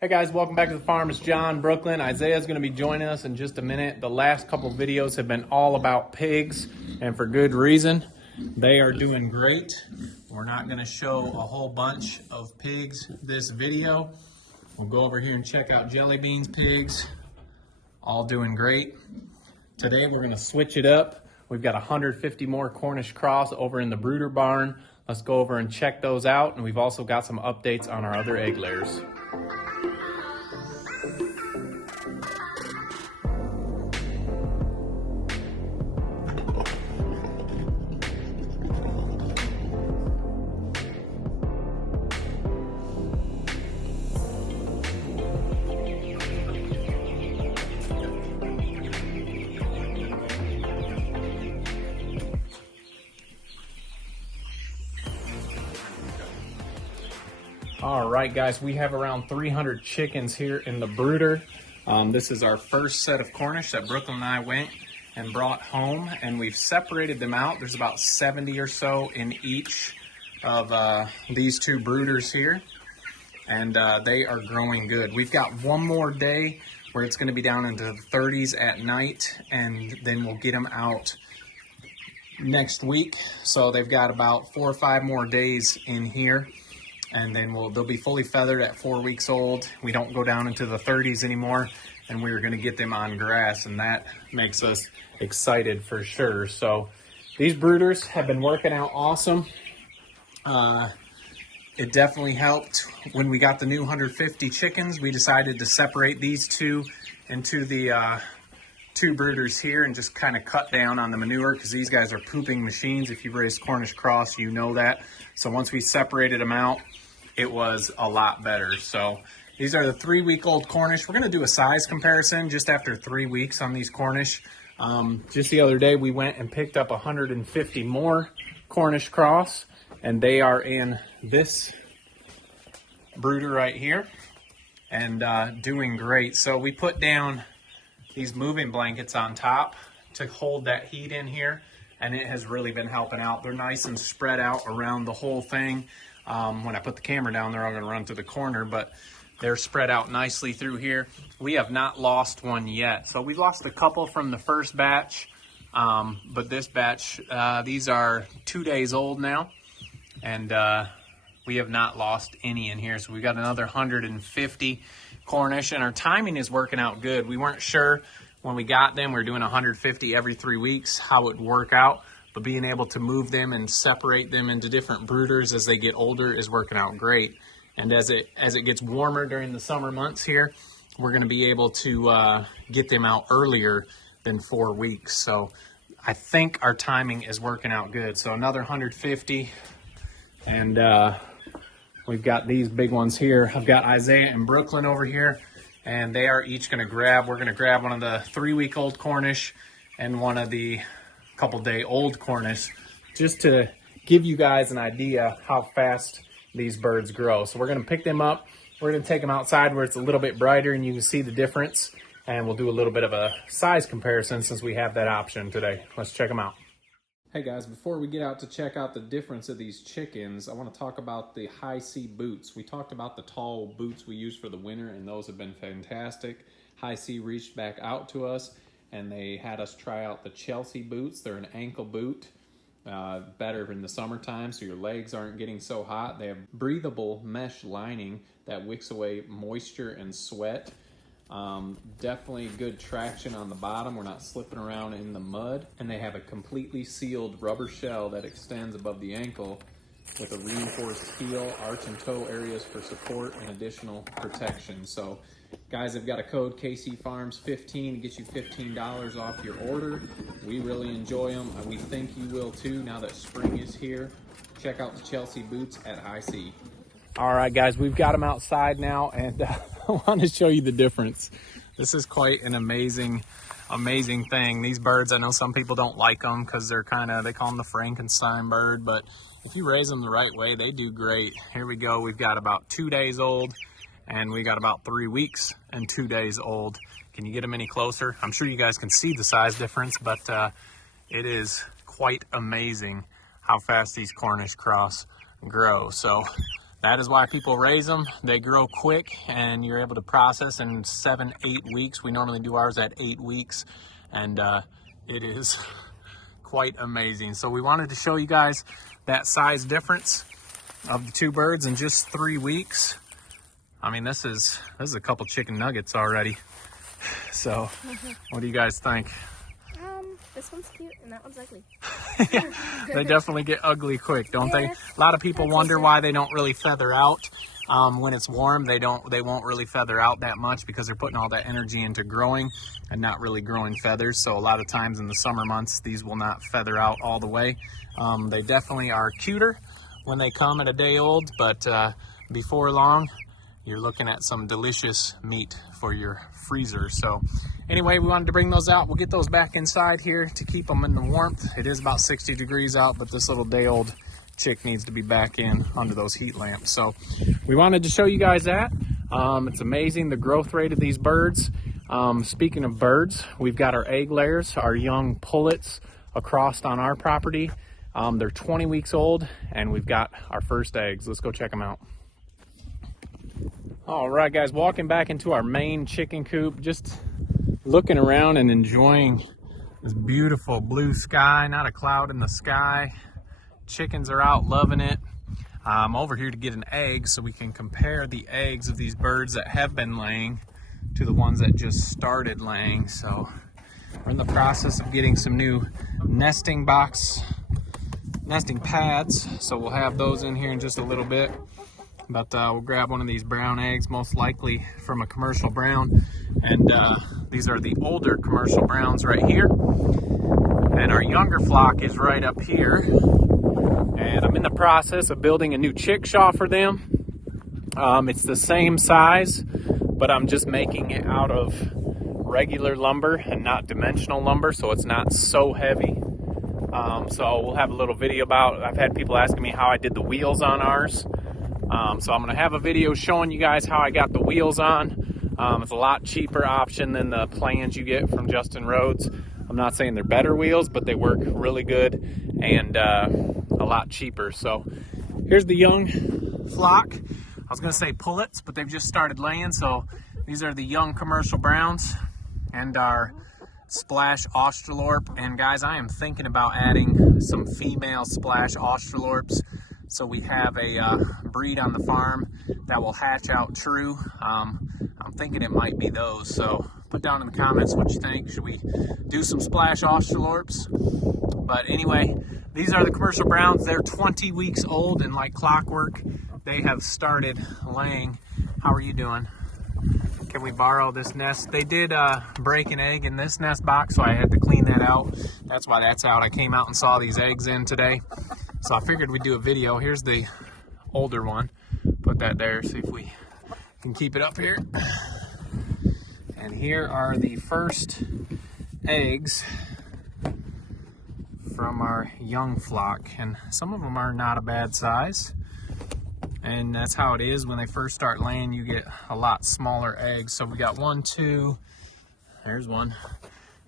Hey guys, welcome back to the farm. It's John, Brooklyn. Isaiah's going to be joining us in just a minute. The last couple videos have been all about pigs, and for good reason. They are doing great. We're not going to show a whole bunch of pigs this video. We'll go over here and check out Jelly Beans pigs. All doing great. Today we're going to switch it up. We've got 150 more Cornish cross over in the brooder barn. Let's go over and check those out, and we've also got some updates on our other egg layers. All right, guys, we have around 300 chickens here in the brooder. This is our first set of Cornish that Brooklyn and I went and brought home, and we've separated them out. There's about 70 or so in each of these two brooders here, and they are growing good. We've got one more day where it's going to be down into the 30s at night, and then we'll get them out next week. So they've got about 4 or 5 more days in here. And then they'll be fully feathered at 4 weeks old. We don't go down into the 30s anymore, and we're gonna get them on grass, and that makes us excited for sure. So these brooders have been working out awesome. It definitely helped when we got the new 150 chickens. We decided to separate these two into the two brooders here and just kind of cut down on the manure, because these guys are pooping machines. If you've raised Cornish cross, you know that. So once we separated them out, it was a lot better. So these are the 3-week-old Cornish. We're going to do a size comparison just after 3 weeks on these Cornish. Just the other day, we went and picked up 150 more Cornish cross, and they are in this brooder right here and doing great. So we put down these moving blankets on top to hold that heat in here, and it has really been helping out. They're nice and spread out around the whole thing. When I put the camera down, they're all going to run to the corner, but they're spread out nicely through here. We have not lost one yet. So we lost a couple from the first batch, but this batch, these are 2 days old now, and we have not lost any in here. So we got another 150 Cornish, and our timing is working out good. We weren't sure when we got them. We were doing 150 every 3 weeks, how it would work out. But being able to move them and separate them into different brooders as they get older is working out great. And as it gets warmer during the summer months here, we're going to be able to get them out earlier than 4 weeks. So I think our timing is working out good. So another 150, and we've got these big ones here. I've got Isaiah and Brooklyn over here, and they are each going to grab. We're going to grab one of the 3-week-old Cornish and one of the couple-day-old Cornish, just to give you guys an idea how fast these birds grow. So we're going to pick them up. We're going to take them outside where it's a little bit brighter and you can see the difference, and we'll do a little bit of a size comparison since we have that option today. Let's check them out. Hey guys, before we get out to check out the difference of these chickens, I want to talk about the high C boots. We talked about the tall boots we use for the winter, and those have been fantastic. High C reached back out to us, and they had us try out the Chelsea boots. They're an ankle boot, better in the summertime so your legs aren't getting so hot. They have breathable mesh lining that wicks away moisture and sweat. Definitely good traction on the bottom. We're not slipping around in the mud. And they have a completely sealed rubber shell that extends above the ankle with a reinforced heel, arch and toe areas for support and additional protection. So guys, I've got a code KCFarms15 to get you $15 off your order. We really enjoy them. We think you will too now that spring is here. Check out the Chelsea boots at High C. All right, guys, we've got them outside now, and I want to show you the difference. This is quite an amazing thing. These birds, I know some people don't like them because they call them the Frankenstein bird, but if you raise them the right way, they do great. Here we go. We've got about 2 days old, and we got about 3 weeks and 2 days old. Can you get them any closer? I'm sure you guys can see the size difference, but it is quite amazing how fast these Cornish cross grow. So that is why people raise them. They grow quick and you're able to process in 7-8 weeks. We normally do ours at 8 weeks, and it is quite amazing. So we wanted to show you guys that size difference of the two birds in just 3 weeks. I mean, this is a couple chicken nuggets already. So what do you guys think? This one's cute and that one's ugly. They definitely get ugly quick, don't they? A lot of people wonder why they don't really feather out. When it's warm, they won't really feather out that much because they're putting all that energy into growing and not really growing feathers. So a lot of times in the summer months, these will not feather out all the way. They definitely are cuter when they come at a day old, but before long, you're looking at some delicious meat for your freezer. So anyway, we wanted to bring those out. We'll get those back inside here to keep them in the warmth. It is about 60 degrees out, but this little day old chick needs to be back in under those heat lamps. So we wanted to show you guys that. It's amazing the growth rate of these birds. Speaking of birds, we've got our egg layers, our young pullets across on our property. They're 20 weeks old and we've got our first eggs. Let's go check them out. All right, guys, walking back into our main chicken coop, just looking around and enjoying this beautiful blue sky, not a cloud in the sky. Chickens are out loving it. I'm over here to get an egg so we can compare the eggs of these birds that have been laying to the ones that just started laying. So we're in the process of getting some new nesting pads. So we'll have those in here in just a little bit. But we'll grab one of these brown eggs, most likely from a commercial brown. And these are the older commercial browns right here. And our younger flock is right up here. And I'm in the process of building a new chickshaw for them. It's the same size, but I'm just making it out of regular lumber and not dimensional lumber, so it's not so heavy. So we'll have a little video about it. I've had people asking me how I did the wheels on ours. So I'm going to have a video showing you guys how I got the wheels on. It's a lot cheaper option than the plans you get from Justin Rhodes. I'm not saying they're better wheels, but they work really good and a lot cheaper. So here's the young flock. I was going to say pullets, but they've just started laying. So these are the young commercial browns and our splash Australorp. And guys, I am thinking about adding some female splash Australorps. So we have a breed on the farm that will hatch out true. I'm thinking it might be those. So put down in the comments what you think. Should we do some splash Australorps? But anyway, these are the commercial browns. They're 20 weeks old, and like clockwork, they have started laying. How are you doing? Can we borrow this nest? They did break an egg in this nest box, so I had to clean that out. That's why that's out. I came out and saw these eggs in today. So I figured we'd do a video. Here's the older one. Put that there, see if we can keep it up here. And here are the first eggs from our young flock. And some of them are not a bad size. And that's how it is when they first start laying. You get a lot smaller eggs. So we got 1, 2, there's one.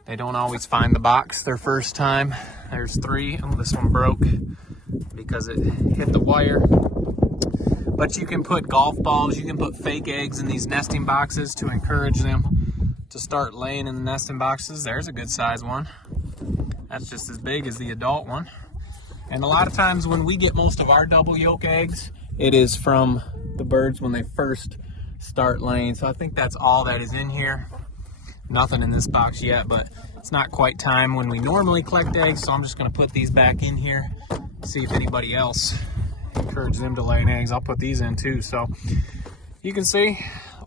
They don't always find the box their first time. There's 3. Oh, this one broke because it hit the wire. But you can put golf balls, you can put fake eggs in these nesting boxes to encourage them to start laying in the nesting boxes. There's a good size one. That's just as big as the adult one. And a lot of times when we get most of our double yolk eggs, it is from the birds when they first start laying. So I think that's all that is in here. Nothing in this box yet, but it's not quite time when we normally collect eggs, so I'm just going to put these back in here, see if anybody else encourages them to lay eggs. I'll put these in too. So you can see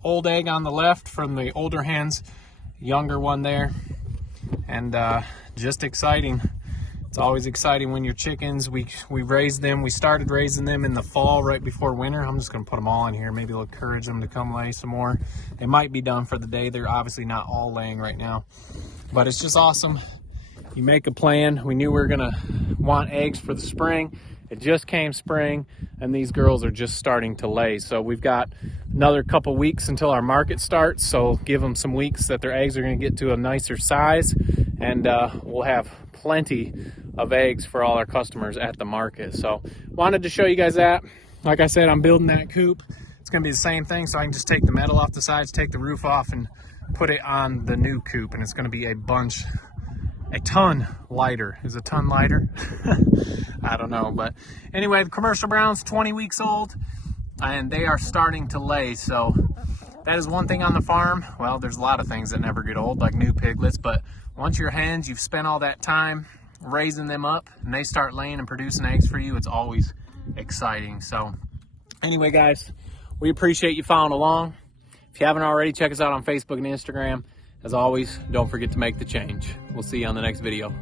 old egg on the left from the older hens, younger one there, and just exciting. It's always exciting when your chickens, we raised them, we started raising them in the fall right before winter. I'm just going to put them all in here. Maybe it'll encourage them to come lay some more. They might be done for the day. They're obviously not all laying right now. But it's just awesome. You make a plan. We knew we were going to want eggs for the spring. It just came spring, and these girls are just starting to lay. So we've got another couple weeks until our market starts. So give them some weeks that their eggs are going to get to a nicer size, and we'll have plenty of eggs for all our customers at the market. So wanted to show you guys that. like I said, I'm building that coop. It's going to be the same thing, so I can just take the metal off the sides, take the roof off, and put it on the new coop, and it's going to be a ton lighter. Is a ton lighter? I don't know, but anyway, the commercial brown's 20 weeks old, and they are starting to lay, so that is one thing on the farm. Well, there's a lot of things that never get old, like new piglets, but once your hens, you've spent all that time raising them up, and they start laying and producing eggs for you, it's always exciting. So anyway, guys, we appreciate you following along. If you haven't already, check us out on Facebook and Instagram. As always, don't forget to make the change. We'll see you on the next video.